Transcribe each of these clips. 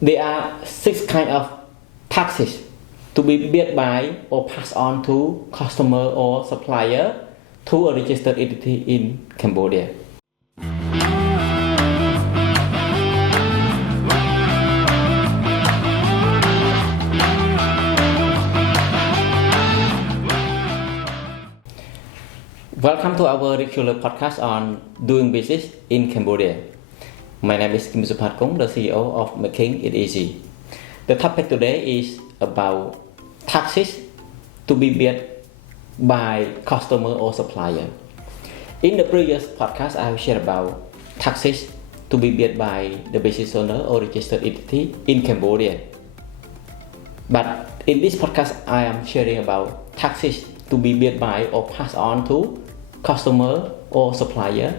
There are 6 kinds of taxes to be paid by or passed on to customer or supplier to a registered entity in Cambodia. Welcome to our regular podcast on doing business in Cambodia. My name is Kim Supatkong, the CEO of Making It Easy. The topic today is about taxes to be paid by customer or supplier. In the previous podcast, I have shared about taxes to be paid by the business owner or registered entity in Cambodia. But in this podcast, I am sharing about taxes to be paid by or passed on to customer or supplier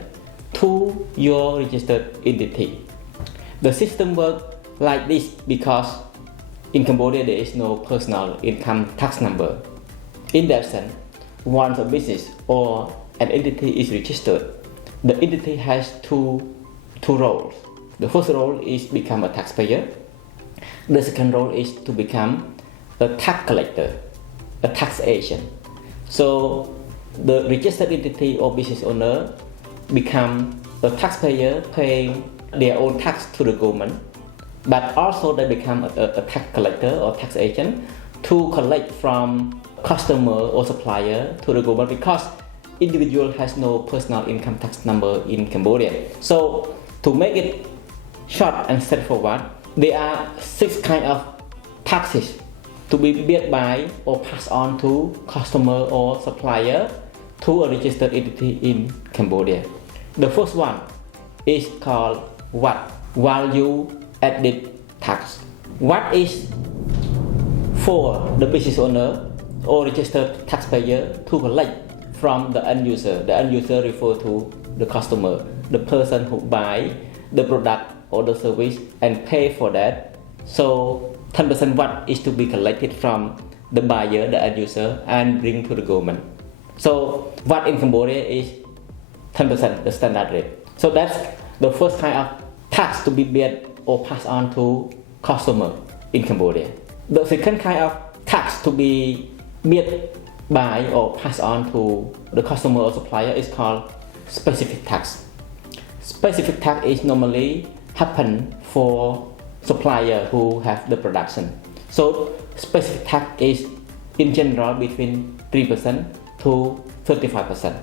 to your registered entity. The system works like this because in Cambodia there is no personal income tax number. In that sense, once a business or an entity is registered, the entity has two roles. The first role is become a taxpayer. The second role is to become a tax collector, a tax agent. So the registered entity or business owner become a taxpayer paying their own tax to the government, but also they become a tax collector or tax agent to collect from customer or supplier to the government because individual has no personal income tax number in Cambodia. So to make it short and straightforward, there are 6 kinds of taxes to be paid by or passed on to customer or supplier to a registered entity in Cambodia. The first one is called VAT, value added tax. VAT is for the business owner or registered taxpayer to collect from the end user. The end user refer to the customer, the person who buy the product or the service and pay for that. So 10% VAT is to be collected from the buyer, the end user, and bring to the government. So VAT in Cambodia is 10%, the standard rate. So that's the first kind of tax to be paid or passed on to customer in Cambodia. The second kind of tax to be paid by or passed on to the customer or supplier is called specific tax. Specific tax is normally happen for supplier who have the production. So specific tax is in general between 3% to 35%.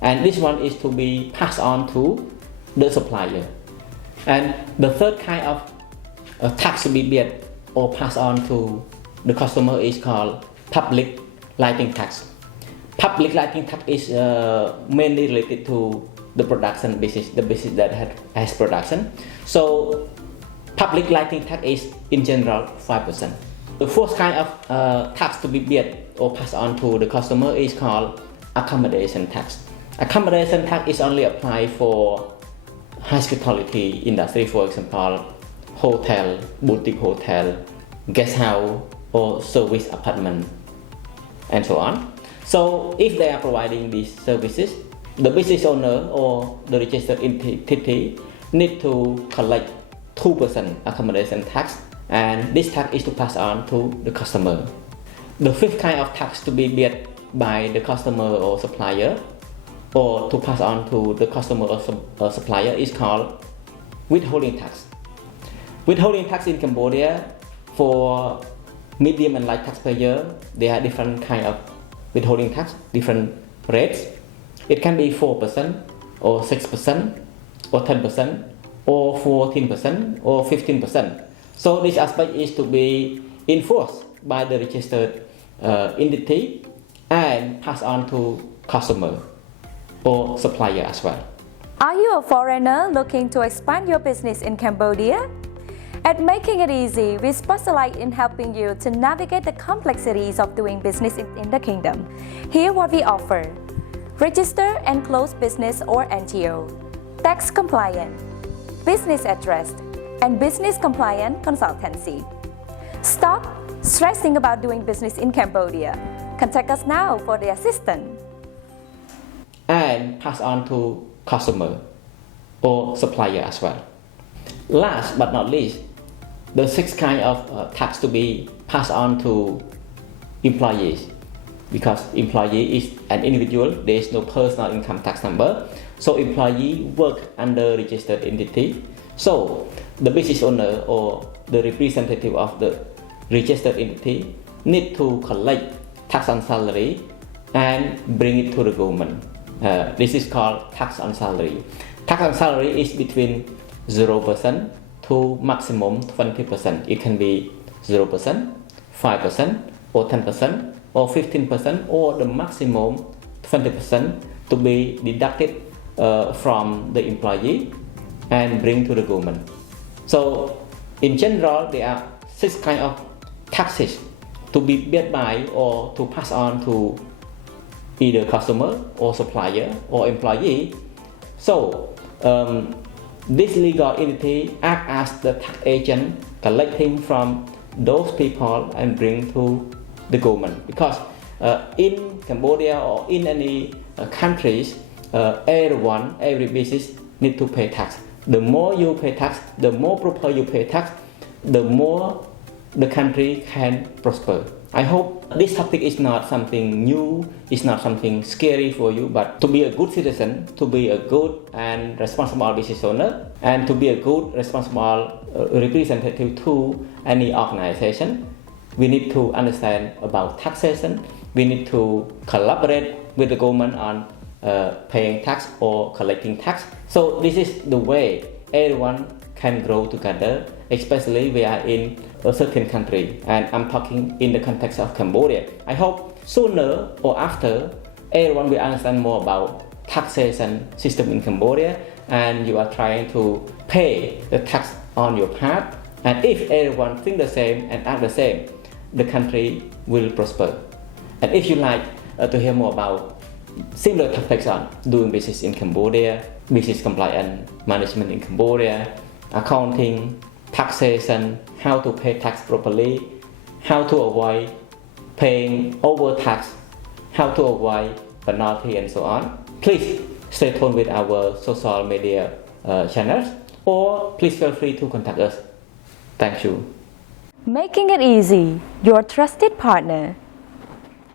And this one is to be passed on to the supplier. And the third kind of tax to be paid or passed on to the customer is called public lighting tax. Public lighting tax is mainly related to the production business, the business that has production. So public lighting tax is in general 5%. The fourth kind of tax to be paid or passed on to the customer is called accommodation tax. Accommodation tax is only applied for hospitality industry, for example, hotel, boutique hotel, guest house, or service apartment, and so on. So if they are providing these services, the business owner or the registered entity need to collect 2% accommodation tax, and this tax is to pass on to the customer. The fifth kind of tax to be paid by the customer or supplier or to pass on to the customer or supplier is called withholding tax. Withholding tax in Cambodia for medium and light taxpayer, there are different kind of withholding tax, different rates. It can be 4% or 6% or 10% or 14% or 15%. So this aspect is to be enforced by the registered entity and passed on to customer or supplier as well. Are you a foreigner looking to expand your business in Cambodia? At Making It Easy, we specialize in helping you to navigate the complexities of doing business in the kingdom. Here what we offer: register and close business or NGO, tax compliant, business address, and business compliant consultancy. Stop stressing about doing business in Cambodia. Contact us now for the assistance. And pass on to customer or supplier as well. Last but not least, the 6 kind of tax to be passed on to employees, because employee is an individual, there is no personal income tax number, so employee work under registered entity, so the business owner or the representative of the registered entity need to collect tax on salary and bring it to the government. This is called tax on salary. Tax on salary is between 0% to maximum 20%. It can be 0%, 5%, or 10%, or 15%, or the maximum 20% to be deducted from the employee and bring to the government. So in general, there are 6 kinds of taxes to be paid by or to pass on to either customer or supplier or employee. So this legal entity acts as the tax agent, collecting from those people and bring to the government. Because in Cambodia or in any countries, every business need to pay tax. The more you pay tax, the more proper you pay tax, the more the country can prosper. I hope this topic is not something new, it's not something scary for you, but to be a good citizen, to be a good and responsible business owner, and to be a good responsible representative to any organization, we need to understand about taxation. We need to collaborate with the government on paying tax or collecting tax. So this is the way everyone can grow together, especially we are in a certain country, and I'm talking in the context of Cambodia. I hope sooner or after everyone will understand more about taxation system in Cambodia, and you are trying to pay the tax on your part. And if everyone think the same and act the same, the country will prosper. And if you like to hear more about similar topics on doing business in Cambodia, business compliance management in Cambodia, accounting, taxation, how to pay tax properly, how to avoid paying over tax, how to avoid penalty, and so on, please stay tuned with our social media channels, or please feel free to contact us. Thank you. Making it easy, your trusted partner.